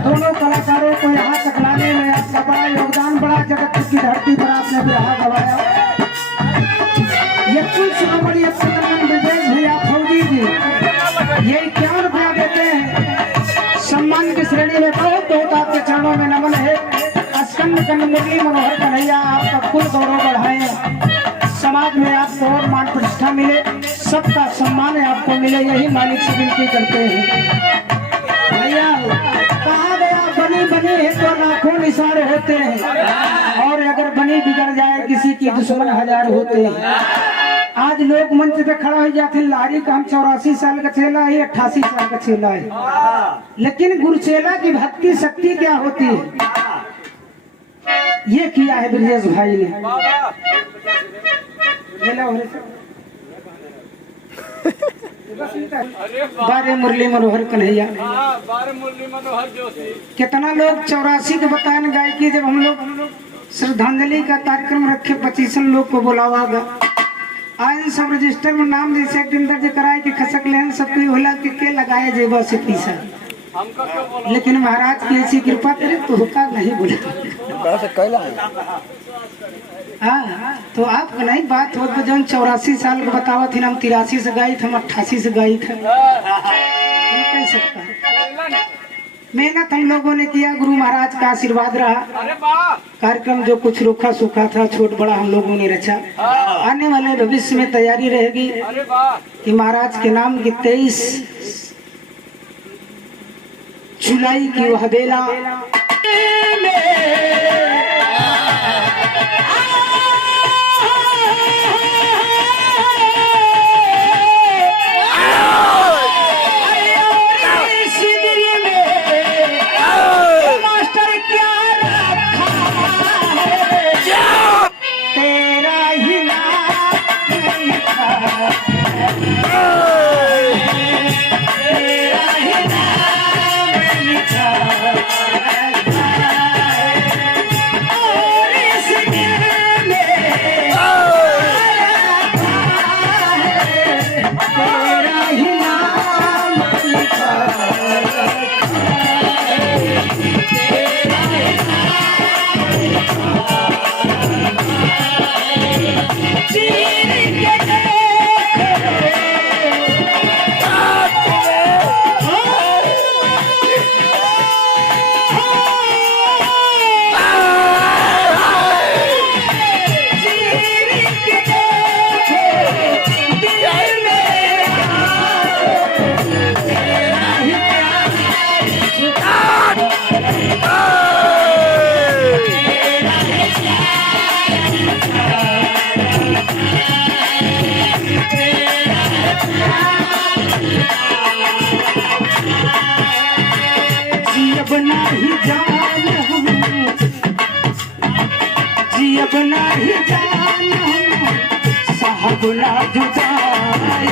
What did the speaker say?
दोनों कलाकारों को यहाँ तक लाने में आपका बड़ा योगदान, बड़ा जगत की धरती पर आपने बिरहा गवाया। ये कुल सुनो बड़ी ब्रजेश भैया फौजी जी, ये 51 रुपया देते हैं सम्मान की श्रेणी में। बहुत बहुत आपके चरणों में नमन है। अस्कंद कंद मुरली मनोहर कन्हैया आपका कुल गौरव बढ़ाए, समाज में आपको और मान प्रतिष्ठा मिले, सबका सम्मान है आपको मिले, यही मालिक से विनती करते हैं। भैया कहा गया बनी बनी है तो लाखों निशान होते हैं, और अगर बनी बिगड़ जाए किसी की दुश्मन हजार होते हैं। आज लोग मंच पे खड़ा हो जाते, लारी का हम 84 साल का चेला है, 88 साल का चेला है, लेकिन गुरुचेला की भक्ति शक्ति क्या होती है ये किया है ब्रजेश भाई ने। बारे मुरली मनोहर कन्हैया, बारे मुरली मनोहर जोशी। कितना लोग 84 के बताएं गायकी, जब हम लोग श्रद्धांजलि का कार्यक्रम रखे 25 लोग को बुलावा गया, आयन सब रजिस्टर में नाम जैसे एक दिन दर्ज कराए कि खसक लेन सबकी होला के लगाए जेबा से पीसा, लेकिन महाराज की ऐसी कृपा करे तो हुक्का नहीं बोला। हाँ तो आपको नहीं बात हो तो जो 84 साल को बतावा थी, हम 83 से गाई थे, हम 88 से गाई थे, कह सकता है। मेहनत हम लोगों ने किया, गुरु महाराज का आशीर्वाद रहा। कार्यक्रम जो कुछ रूखा सूखा था, छोट बड़ा हम लोगों ने रचा। आने वाले भविष्य में तैयारी रहेगी कि महाराज के नाम की 23 जुलाई की वह बेला अब ना जुदाई